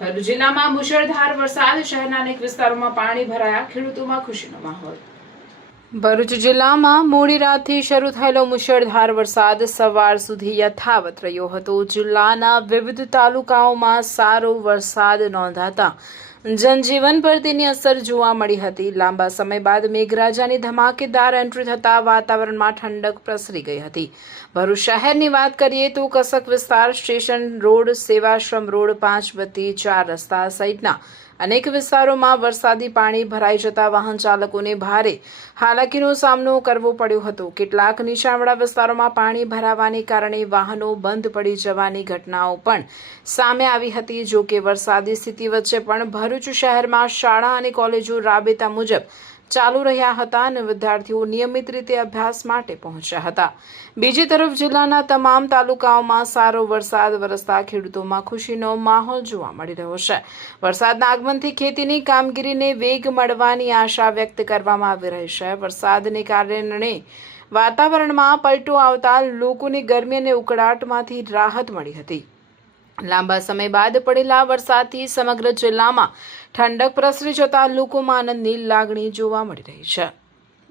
ભરૂચ જિલ્લામાં મુશળધાર વરસાદ, શહેરના અનેક વિસ્તારોમાં પાણી ભરાયા, ખેડૂતોમાં ખુશીનો માહોલ। ભરૂચ જિલ્લામાં મોડી રાતથી શરૂ થયેલો મુશળધાર વરસાદ સવાર સુધી યથાવત રહ્યો હતો। જિલ્લાના વિવિધ તાલુકાઓમાં સારો વરસાદ નોંધાતા જનજીવન પર તેની અસર જોવા મળી હતી। લાંબા સમય બાદ મેઘરાજાની ધમાકેદાર એન્ટ્રી થતાં વાતાવરણમાં ઠંડક પ્રસરી ગઈ હતી। ભરૂચ શહેરની વાત કરીએ તો કસક વિસ્તાર, સ્ટેશન રોડ, સેવાશ્રમ રોડ, 5/4 રસ્તા સહિતના અનેક વિસ્તારોમાં વરસાદી પાણી ભરાઈ જતા વાહન ચાલકોને ભારે હાલાકીનો સામનો કરવો પડ્યો હતો। કેટલાક નીચાણવાળા વિસ્તારોમાં પાણી ભરાવાને કારણે વાહનો બંધ પડી જવાની ઘટનાઓ પણ સામે આવી હતી। જો કે વરસાદી સ્થિતિ વચ્ચે પણ ભરૂચ શહેરમાં શાળા અને કોલેજો રાબેતા મુજબ ચાલુ રહ્યા હતા અને વિદ્યાર્થીઓ નિયમિત રીતે અભ્યાસ માટે પહોંચ્યા હતા। બીજી તરફ જિલ્લાના તમામ તાલુકાઓમાં સારો વરસાદ વરસતા ખેડૂતોમાં ખુશીનો માહોલ જોવા મળી રહ્યો છે। વરસાદના આગમનથી ખેતીની કામગીરીને વેગ મળવાની આશા વ્યક્ત કરવામાં આવી રહી છે। વરસાદને કારણે વાતાવરણમાં પલટો આવતા લોકોને ગરમી અને ઉકળાટમાંથી રાહત મળી હતી। લાંબા સમય બાદ પડેલા વરસાદથી સમગ્ર જિલ્લામાં ઠંડક પ્રસરી જતા લોકોમાં આનંદની લાગણી જોવા મળી રહી છે।